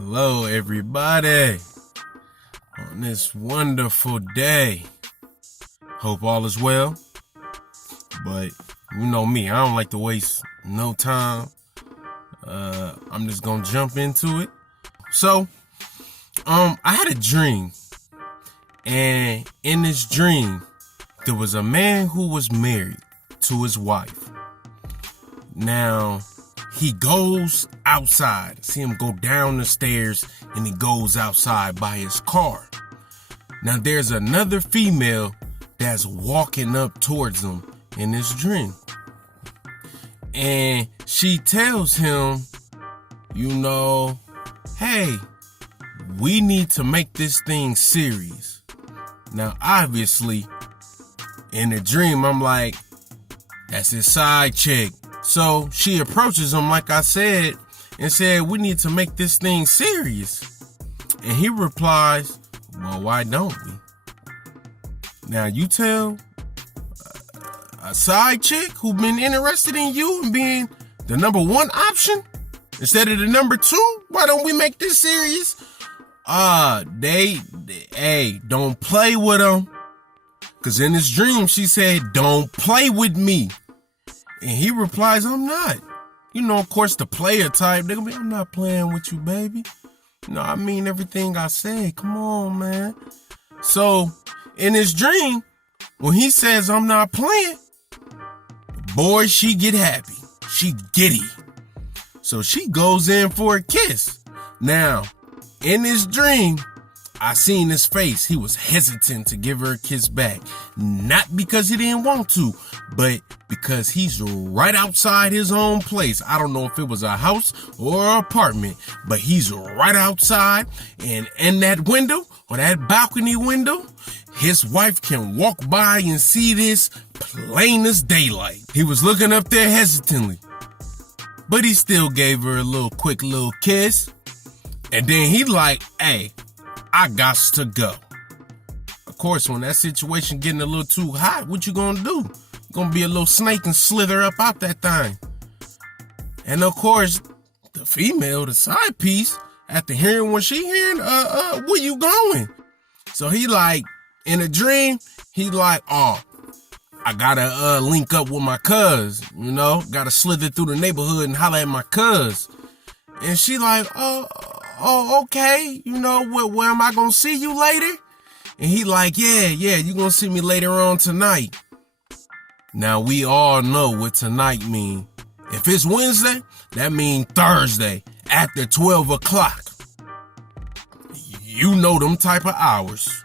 Hello, everybody, on this wonderful day. Hope all is well, but you know me, I don't like to waste no time. I'm just gonna jump into it. So, I had a dream, and in this dream, there was a man who was married to his wife. Now, he goes outside. See him go down the stairs and he goes outside by his car. Now there's another female that's walking up towards him in this dream. And she tells him, hey, we need to make this thing serious. Now, obviously, in the dream, I'm like, that's his side chick. So she approaches him, like I said, and said, we need to make this thing serious. And he replies, well, why don't we? Now you tell a side chick who been interested in you and being the number one option instead of the number two, why don't we make this serious? Don't play with them. Cause in this dream, she said, don't play with me. And he replies, I'm not. Of course, the player type, they're gonna be, I'm not playing with you, baby. I mean everything I say. Come on, man. So, in his dream, when he says, I'm not playing, boy, she get happy. She giddy. So she goes in for a kiss. Now, in this dream, I seen his face. He was hesitant to give her a kiss back. Not because he didn't want to, but because he's right outside his own place. I don't know if it was a house or an apartment, but he's right outside, and in that window, or that balcony window, his wife can walk by and see this plain as daylight. He was looking up there hesitantly, but he still gave her a quick little kiss. And then he like, hey, I gots to go. Of course, when that situation getting a little too hot, what you gonna do? You gonna be a little snake and slither up out that thing. And of course, the female, the side piece, after hearing what she hearing, where you going? So he like, in a dream, he like, I gotta link up with my cuz, gotta slither through the neighborhood and holler at my cuz. And she like, okay, where am I gonna see you later? And he like, yeah, you gonna see me later on tonight. Now we all know what tonight mean. If it's Wednesday, that mean Thursday after 12 o'clock. You know them type of hours.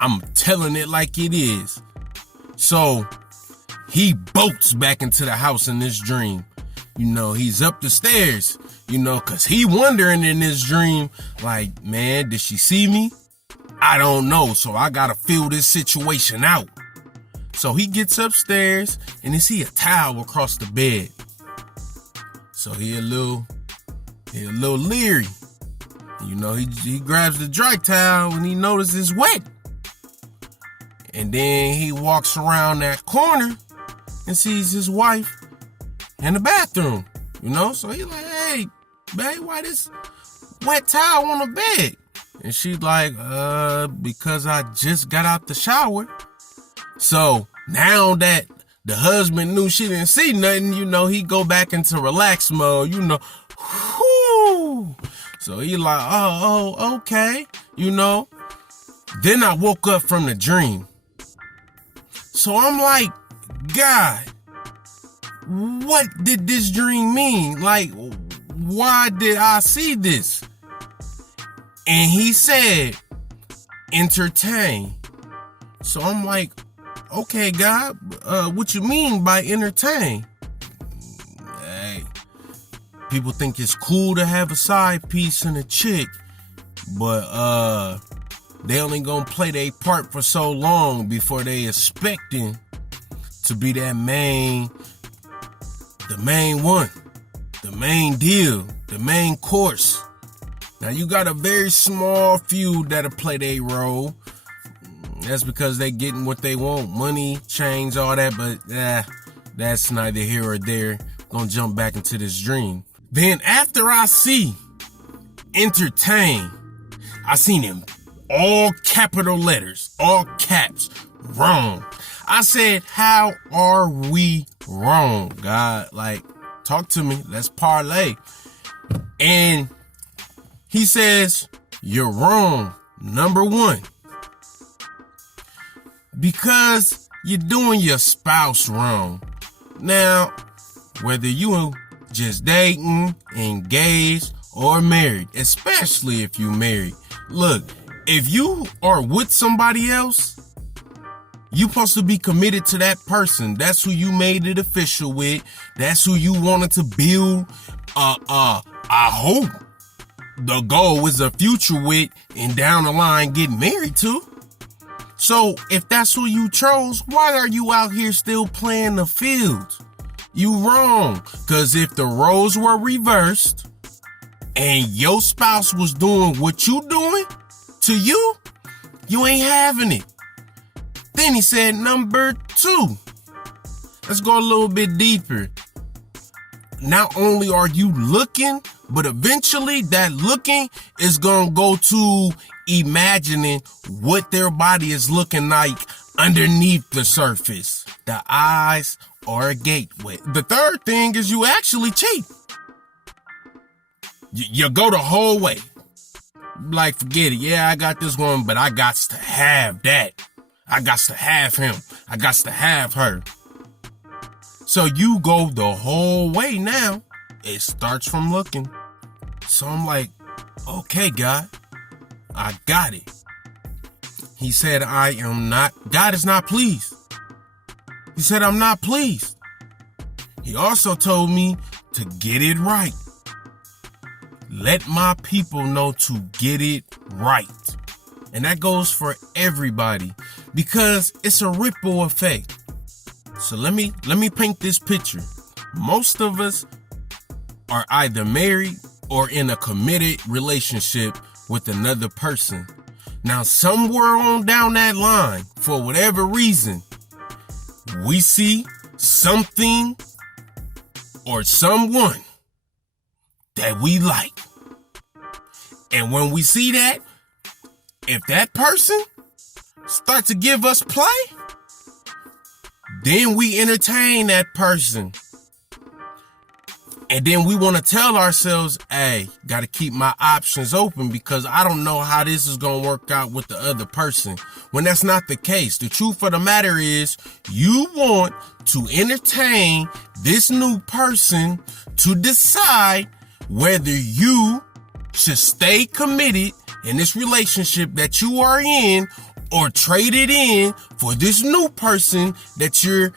I'm telling it like it is. So he bolts back into the house in this dream. He's up the stairs, cause he wondering in this dream, like, man, did she see me? I don't know, so I gotta feel this situation out. So he gets upstairs and he see a towel across the bed. So he a little leery. He grabs the dry towel and he notices it's wet. And then he walks around that corner and sees his wife in the bathroom, So he like, hey, babe, why this wet towel on the bed? And she's like, because I just got out the shower. So now that the husband knew she didn't see nothing, he go back into relax mode, whoo. So he like, oh, okay, Then I woke up from the dream. So I'm like, God, what did this dream mean? Like, why did I see this? And he said, entertain. So I'm like, okay, God, what you mean by entertain? Hey, people think it's cool to have a side piece and a chick, but they only gonna play their part for so long before they expecting to be that the main one, the main deal, the main course. Now you got a very small few that'll play their role. That's because they getting what they want, money, change, all that, but that's neither here or there. Gonna jump back into this dream. Then after I see entertain. I seen him all capital letters, all caps, wrong. I said, how are we wrong, God? Like, talk to me. Let's parlay. And he says, you're wrong. Number one, because you're doing your spouse wrong. Now, whether you just dating, engaged, or married, especially if you married, look, if you are with somebody else, you supposed to be committed to that person. That's who you made it official with. That's who you wanted to build. I hope the goal is a future with and down the line get married to. So if that's who you chose, why are you out here still playing the field? You wrong. Cause if the roles were reversed and your spouse was doing what you doing to you, you ain't having it. Then he said, number two, let's go a little bit deeper. Not only are you looking, but eventually that looking is going to go to imagining what their body is looking like underneath the surface. The eyes are a gateway. The third thing is you actually cheat. You go the whole way. Like, forget it. Yeah, I got this one, but I got to have that. I got to have him. I got to have her. So you go the whole way now. It starts from looking. So I'm like, okay, God, I got it. He said, God is not pleased. He said, I'm not pleased. He also told me to get it right. Let my people know to get it right. And that goes for everybody because it's a ripple effect. So let me paint this picture. Most of us are either married or in a committed relationship with another person. Now, somewhere on down that line, for whatever reason, we see something or someone that we like. And when we see that, if that person starts to give us play, then we entertain that person. And then we want to tell ourselves, hey, got to keep my options open because I don't know how this is going to work out with the other person. When that's not the case. The truth of the matter is you want to entertain this new person to decide whether you should stay committed in this relationship that you are in or trade it in for this new person that you're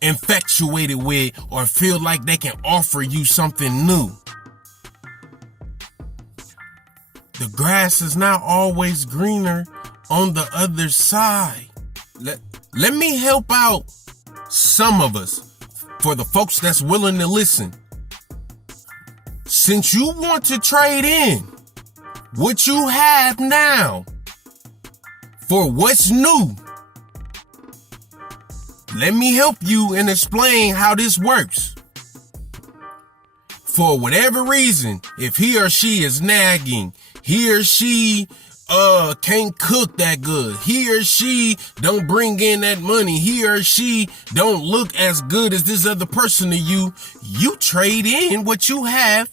infatuated with or feel like they can offer you something new. The grass is not always greener on the other side. Let me help out some of us for the folks that's willing to listen. Since you want to trade in what you have now for what's new, let me help you and explain how this works. For whatever reason, if he or she is nagging, he or she can't cook that good, he or she don't bring in that money, he or she don't look as good as this other person to you, you trade in what you have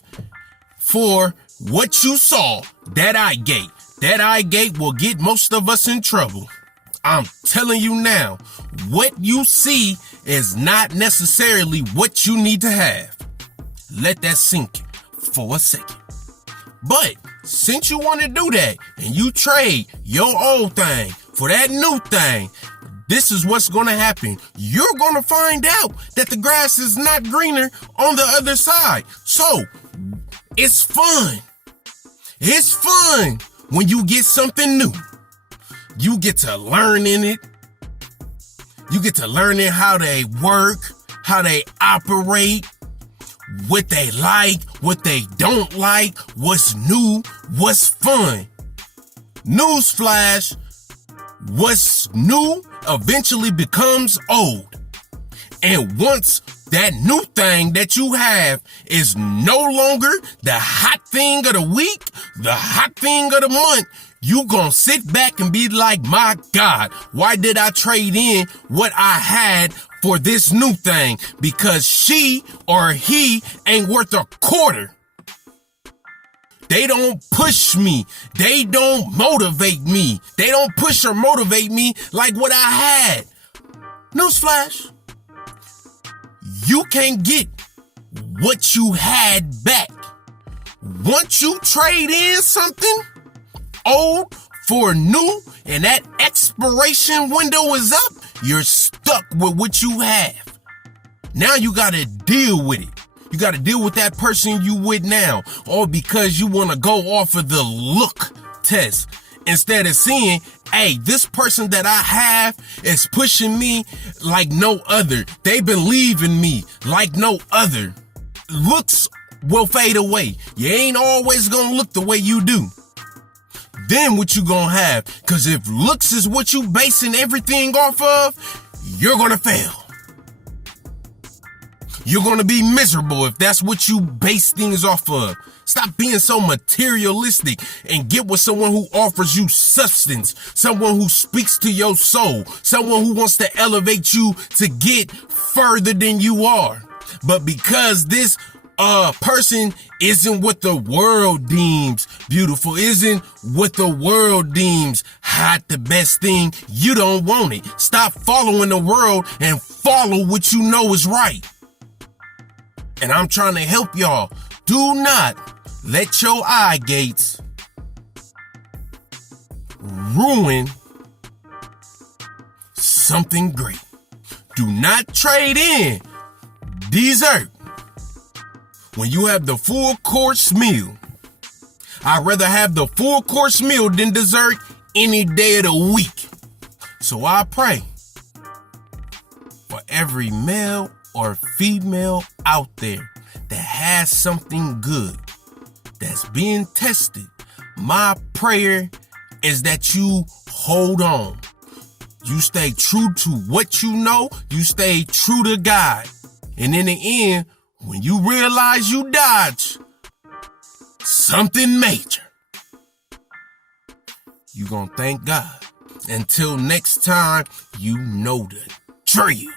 for what you saw. That eye gate. That eye gate will get most of us in trouble. I'm telling you now, what you see is not necessarily what you need to have. Let that sink for a second. But since you want to do that and you trade your old thing for that new thing, this is what's going to happen. You're going to find out that the grass is not greener on the other side. So it's fun. It's fun when you get something new. You get to learn in it. You get to learn in how they work, how they operate, what they like, what they don't like, what's new, what's fun. Newsflash, what's new eventually becomes old. And once that new thing that you have is no longer the hot thing of the week, the hot thing of the month, you gonna sit back and be like, my God, why did I trade in what I had for this new thing? Because she or he ain't worth a quarter. They don't push me. They don't motivate me. They don't push or motivate me like what I had. Newsflash. You can't get what you had back. Once you trade in something old for new and that expiration window is up, you're stuck with what you have. Now you gotta deal with it. You gotta deal with that person you with now, all because you wanna go off of the look test instead of seeing, hey, this person that I have is pushing me like no other. They believe in me like no other. Looks will fade away. You ain't always gonna look the way you do. Then what you gonna have? Cause if looks is what you basing everything off of, you're gonna fail. You're gonna be miserable if that's what you base things off of. Stop being so materialistic and get with someone who offers you substance, someone who speaks to your soul, someone who wants to elevate you to get further than you are. But because this person isn't what the world deems beautiful, isn't what the world deems hot, the best thing, you don't want it. Stop following the world and follow what you know is right. And I'm trying to help y'all. Do not let your eye gates ruin something great. Do not trade in dessert when you have the full course meal. I'd rather have the full course meal than dessert any day of the week. So I pray for every male or female out there that has something good that's being tested. My prayer is that you hold on. You stay true to what you know. You stay true to God. And in the end, when you realize you dodged something major, you're gonna thank God. Until next time, you know the drill.